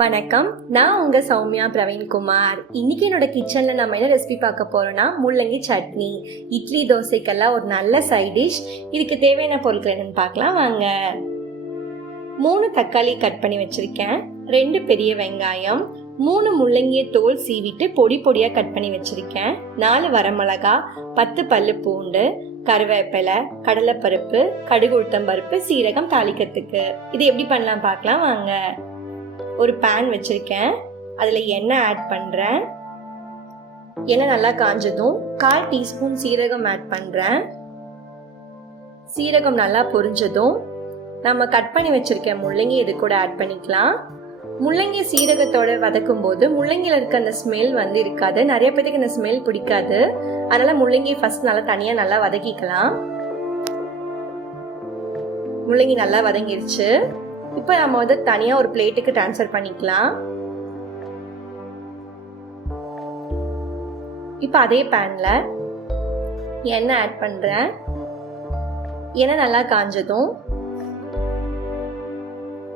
வணக்கம், நான் உங்கள் சௌமியா பிரவீன்குமார். இன்றைக்கி என்னோட கிச்சனில் நம்ம என்ன ரெசிபி பார்க்க போகிறோன்னா முள்ளங்கி சட்னி. இட்லி தோசைக்கெல்லாம் ஒரு நல்ல சைட் டிஷ். இதுக்கு தேவையான பொருட்கள் என்னென்னு பார்க்கலாம் வாங்க. 3 தக்காளி கட் பண்ணி வச்சுருக்கேன், 2 பெரிய வெங்காயம், 3 முள்ளங்கியை தோல் சீவிட்டு பொடி பொடியாக கட் பண்ணி வச்சுருக்கேன், 4 வரமிளகா, 10 பல்லு பூண்டு, கருவேப்பிலை, கடலைப்பருப்பு, கடுகு உளுத்தம்பருப்பு, சீரகம் தாளிக்கிறதுக்கு. இது எப்படி பண்ணலாம் பார்க்கலாம் வாங்க. ஒரு பேன் வச்சிருக்கேன், அதில் எண்ணெய் ஆட் பண்ணுறேன். எண்ணெய் நல்லா காஞ்சதும் 1/4 டீஸ்பூன் சீரகம் ஆட் பண்ணுறேன். சீரகம் நல்லா பொரிஞ்சதும் நம்ம கட் பண்ணி வச்சிருக்க முள்ளங்கி இது கூட ஆட் பண்ணிக்கலாம். முள்ளங்கி சீரகத்தோட வதக்கும் போது முள்ளங்கியில் இருக்க அந்த ஸ்மெல் இருக்காது. நிறைய பேருக்கு இந்த ஸ்மெல் பிடிக்காது. அதனால முள்ளங்கி ஃபர்ஸ்ட் நல்லா தனியாக நல்லா வதக்கிக்கலாம். முள்ளங்கி நல்லா வதங்கிருச்சு. இப்போ நம்ம தனியாக ஒரு பிளேட்டுக்கு ட்ரான்ஸ்ஃபர் பண்ணிக்கலாம். இப்போ அதே பேனில் எண்ணெய் ஆட் பண்ணுறேன். எண்ணெய் நல்லா காஞ்சதும்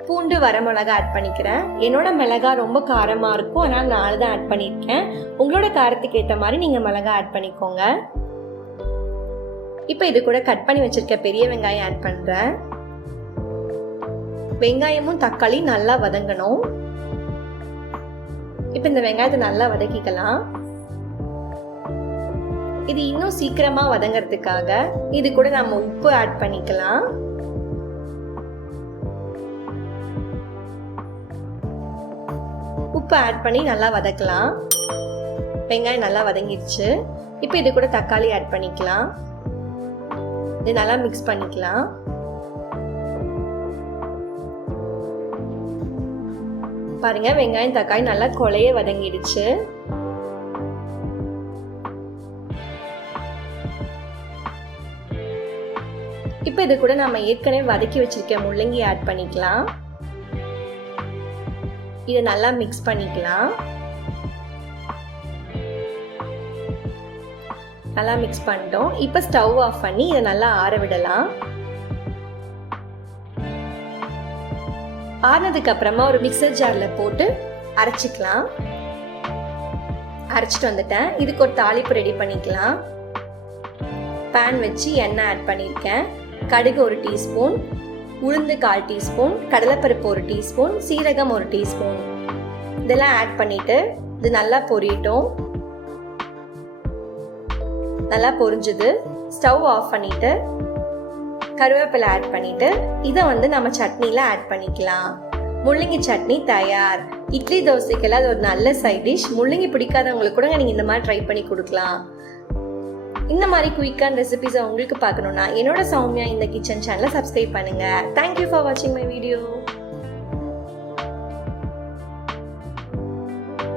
பூண்டு வரமிளகா ஆட் பண்ணிக்கிறேன். என்னோட மிளகா ரொம்ப காரமாக இருக்கும், அதனால் 4 தான் ஆட் பண்ணியிருக்கேன். உங்களோட காரத்துக்கு ஏற்ற மாதிரி நீங்கள் மிளகா ஆட் பண்ணிக்கோங்க. இப்போ இது கூட கட் பண்ணி வச்சிருக்க பெரிய வெங்காயம் ஆட் பண்ணுறேன். வெங்காயமும் தக்காளி நல்லா வதங்கணும். இப்போ இந்த வெங்காயத்தை நல்லா வதக்கிக்கலாம். இது இன்னும் சீக்கிரமா வதங்கிறதுக்காக இது கூட நம்ம உப்பு ஆட் பண்ணிக்கலாம். உப்பு ஆட் பண்ணி நல்லா வதக்கலாம். வெங்காயம் நல்லா வதங்கிடுச்சு. இப்போ இது கூட தக்காளி ஆட் பண்ணிக்கலாம். இது நல்லா மிக்ஸ் பண்ணிக்கலாம். பாருங்க, வெங்காயம் தக்காளி நல்லா கொலைய வதங்கிடுச்சு. இப்போ இது கூட நம்ம ஏற்கனவே வதக்கி வச்சிருக்க முள்ளங்கி ஆட் பண்ணிக்கலாம். இதை நல்லா மிக்ஸ் பண்ணிக்கலாம். நல்லா மிக்ஸ் பண்ணிட்டோம். இப்போ ஸ்டவ் ஆஃப் பண்ணி இதை நல்லா ஆற விடலாம். ஆறினதுக்கு அப்புறமா ஒரு மிக்சர் ஜாரில் போட்டு அரைச்சிக்கலாம். அரைச்சிட்டு வந்துட்டேன். இதுக்கு ஒரு தாளிப்பு ரெடி பண்ணிக்கலாம். பேன் வச்சு எண்ணெய் ஆட் பண்ணியிருக்கேன். கடுகு 1 டீஸ்பூன், உளுந்து 1/4 டீஸ்பூன், கடலைப்பருப்பு 1 டீஸ்பூன், சீரகம் 1 டீஸ்பூன் இதெல்லாம் ஆட் பண்ணிட்டு இது நல்லா பொரியட்டும். நல்லா பொரிஞ்சுது. ஸ்டவ் ஆஃப் பண்ணிட்டு கருவேப்பிலை ஆட் பண்ணிட்டு இதை நம்ம சட்னியில் ஆட் பண்ணிக்கலாம். முள்ளங்கி சட்னி தயார். இட்லி தோசைக்கெல்லாம் அது ஒரு நல்ல சைட் டிஷ். முள்ளங்கி பிடிக்காதவங்களுக்கு கூட நீங்கள் இந்த மாதிரி ட்ரை பண்ணி கொடுக்கலாம். இந்த மாதிரி குயிக்கான ரெசிபிஸை உங்களுக்கு பார்க்கணுன்னா என்னோட சௌமியா இந்த கிச்சன் சேனலை சப்ஸ்கிரைப் பண்ணுங்கள். தேங்க்யூ ஃபார் வாட்சிங் மை வீடியோ.